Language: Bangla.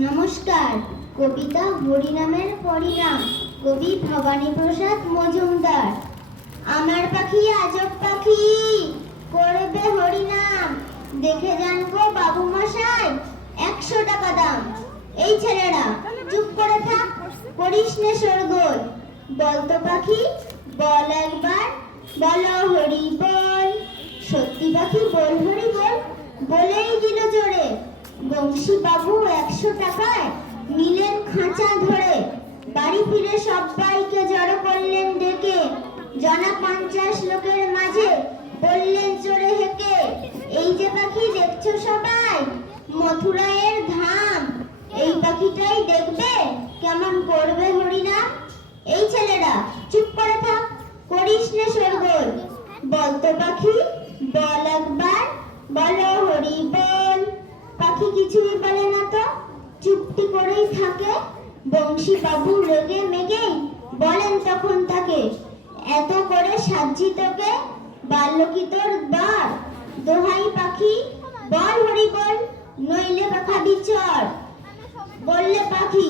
নমস্কার। কবিতা হরিনামের পরিণাম, কবি ভবানী প্রসাদ মজুমদার। আমার পাখি আজব পাখি, করবে হরিনাম, দেখে জানবো বাবু মশাই, 100 টাকা দাম। এই ছেলেরা চুপ করে থাক, করিস নে শোরগোল। বলতো পাখি বল একবার, বলো হরি বল। সত্যি পাখি বল হরি বল, বলেই দিল জোরে। বংশী বাবু 100 টাকায় নিলেন খাঁচা ধরে। বাড়ি ফিরে সবাইকে জড়ো করলেন ডেকে, জনা 50 লোকের মাঝে বললেন চড়ে হেঁকে, এই যে পাখি দেখছো সবাই, মথুরায়ের ধাম। এই পাখিটাই দেখবে কেমন করবে হরিনাম। এই ছেলেরা চুপ করে থাক, করিস নে শোরগোল। বলতো পাখি বল একবার, বলো হরি বল। পাখি কিছুই বলে না তো, চুপটি করেই থাকে। বংশী বাবু রেগে মেগেই বলেন তখন তাকে, এত করে সাজি তোকে, বাল্য কি তোর বার। দোহাই পাখি বল হরি বল, নইলে খাবি চর। বললে পাখি